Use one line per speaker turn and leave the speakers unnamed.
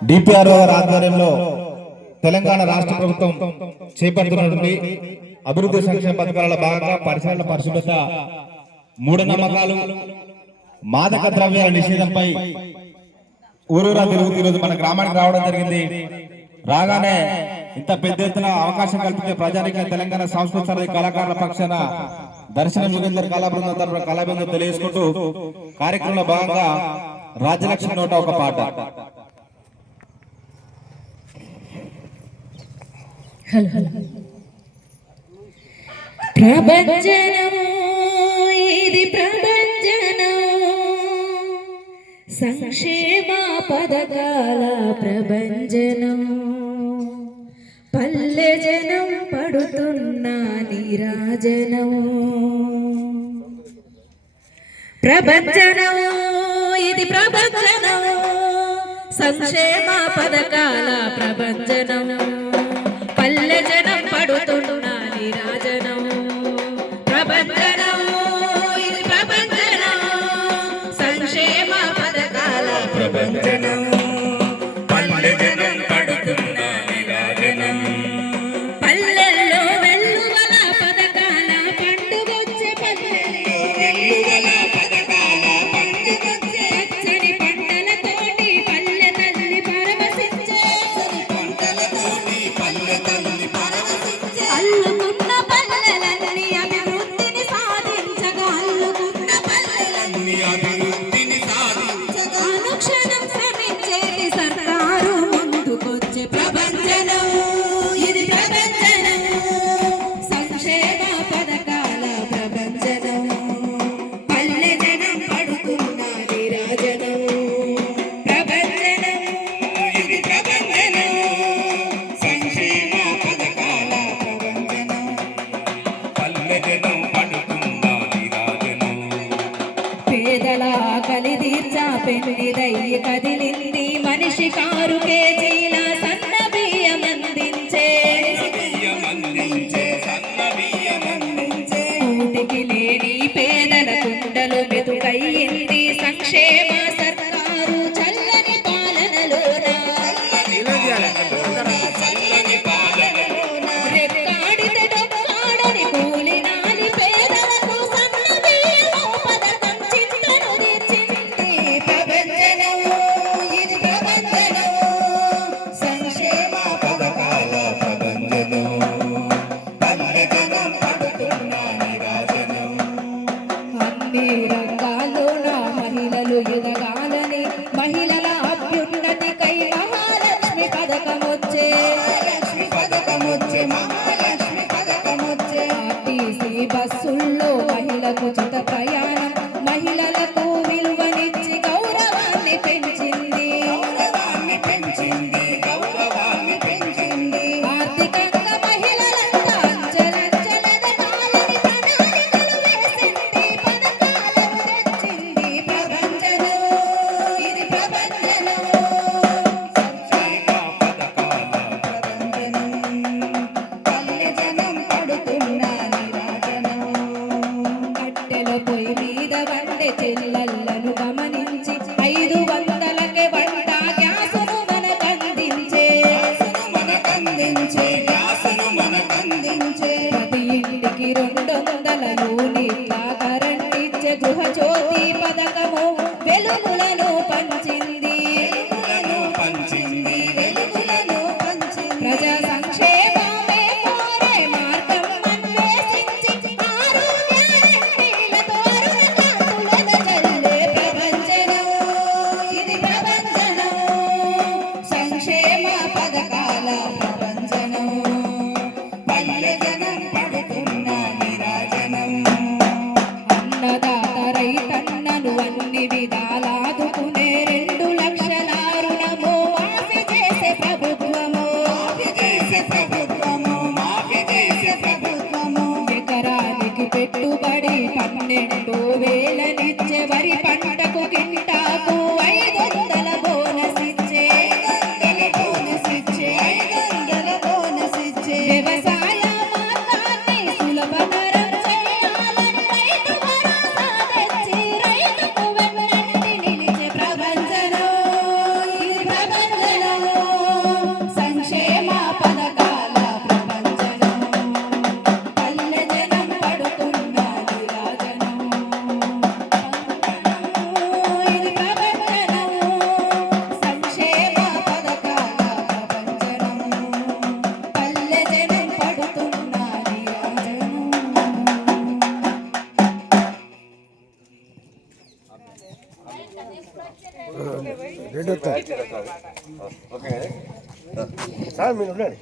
DPRO గారి ఆధ్వర్యంలో తెలంగాణ రాష్ట్ర ప్రభుత్వం చేపడుతున్నటువంటి అభివృద్ధి సంక్షేమ పథకాల భాగంగా పరిసరాల పరిశుభ్రత మూఢ నమ్మకాలు మాదక ద్రవ్యాల నిషేధంపై ఊరూరా తిరుగుతూ ఈరోజు మన గ్రామానికి రావడం జరిగింది. రాగానే ఇంత పెద్ద ఎత్తున అవకాశం కల్పించే ప్రజానికి తెలంగాణ సాంస్కృతిక కళాకారుల పక్షాన దర్శన యుగేందర్ కళాబృందం తరఫున కళాబృందం తెలియజేసుకుంటూ కార్యక్రమంలో భాగంగా రాజలక్ష్మి నోట ఒక పాట.
ప్రపంచనము ఇది ప్రపంచనము. సంక్షేమ పథకాల పల్లె జనం పడుతున్న నిరాజనము. ప్రతి ప్రపంచనం సంక్షేమ పథకాల ప్రపంచనం పల్లె జనం పడుతున్న కలిదీర్చా తీర్చా పెళ్ళిదయ్యి కదిలింది. మనిషి కారు కేజీలా
మంది
రంగాలు నా మహిళలు ఎదగాలని మహిళల అభ్యున్నతికై మహాలక్ష్మి పథకం వచ్చే
పథకం వచ్చే
అందించే ఆశను మనకందించే ప్రతి ఇంటికి పథకము వెలుగులను పంచే 哎耶！
సార్ మీరు ఉండండి.